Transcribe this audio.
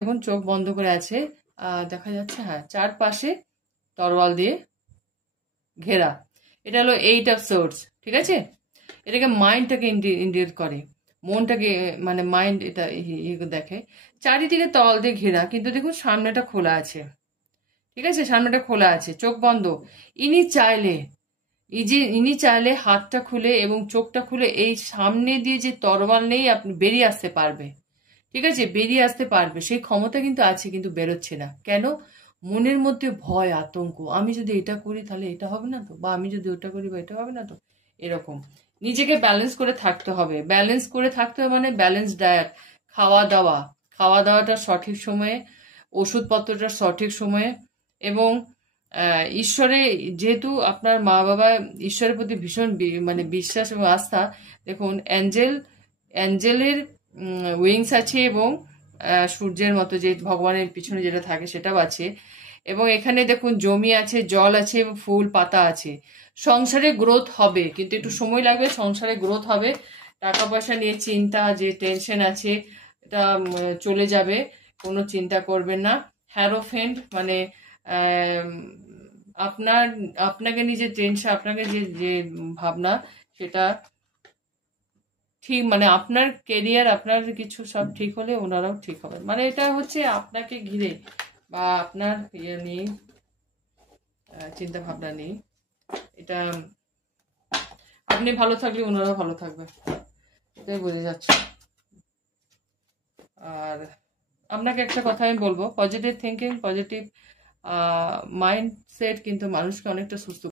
এখন চোখ বন্ধ করে আছে, দেখা যাচ্ছে, হ্যাঁ, চারপাশে তরোয়াল দিয়ে ঘেরা। এটা হলো 8 of Swords, ঠিক আছে? এটাকে মাইন্ডটাকে ইন্ডিকেট করে, মনটাকে, মানে মাইন্ড এটা দেখে। চারিদিকে তরোয়াল দিয়ে ঘেরা, কিন্তু দেখুন সামনেটা খোলা আছে, ঠিক আছে? সামনেটা খোলা আছে, চোখ বন্ধ। ইনি চাইলে, ইনি চাইলে হাতটা খুলে এবং চোখটা খুলে এই সামনে দিয়ে যে তরোয়াল নেই আপনি বেরিয়ে আসতে পারবে, ঠিক আছে? বেরিয়ে আসতে পারবে, সেই ক্ষমতা কিন্তু আছে, কিন্তু বেরোচ্ছে না কেন? মনের মধ্যে ভয়, আতঙ্ক, আমি যদি এটা করি তাহলে এটা হবে না তো, বা আমি যদি ওটা করি বা এটা হবে না তো, এরকম। নিজেকে ব্যালেন্স করে থাকতে হবে, ব্যালেন্স করে থাকতে হবে, মানে ব্যালেন্স ডায়েট, খাওয়া দাওয়া, খাওয়া দাওয়াটা সঠিক সময়ে, ওষুধপত্রটা সঠিক সময়ে, এবং ঈশ্বরে, যেহেতু আপনার মা বাবা ঈশ্বরের প্রতি ভীষণ মানে বিশ্বাস এবং আস্থা, দেখুন অ্যাঞ্জেলের উইংস আছে, এবং সূর্যের মতো যে ভগবানের পিছনে যেটা থাকে সেটাও আছে, এবং এখানে দেখুন জমি আছে, জল আছে, এবং ফুল পাতা আছে। সংসারে গ্রোথ হবে, কিন্তু একটু সময় লাগবে, সংসারে গ্রোথ হবে। টাকা পয়সা নিয়ে চিন্তা, যে টেনশন আছে, এটা চলে যাবে, কোনো চিন্তা করবেন না। হ্যারোফেন্ট মানে আম, আপনার, আপনাকে নিজের টেনশন, আপনাকে যে যে ভাবনা, সেটা ঠিক, মানে আপনার কেরিয়ার, আপনার কিছু সব ঠিক হলে ওনারাও ঠিক হবে, মানে এটা হচ্ছে আপনাকে ঘিরে বা আপনার ইয়ে নিয়ে, চিন্তা ভাবনা নেই। এটা আপনি ভালো থাকলে ওনারাও ভালো থাকবে, এটাই বোঝা যাচ্ছে। আর আপনাকে একটা কথা আমি বলবো, পজিটিভ থিঙ্কিং, পজিটিভ মাইন্ডসেট কিন্তু মানুষকে অনেকটা সুস্থ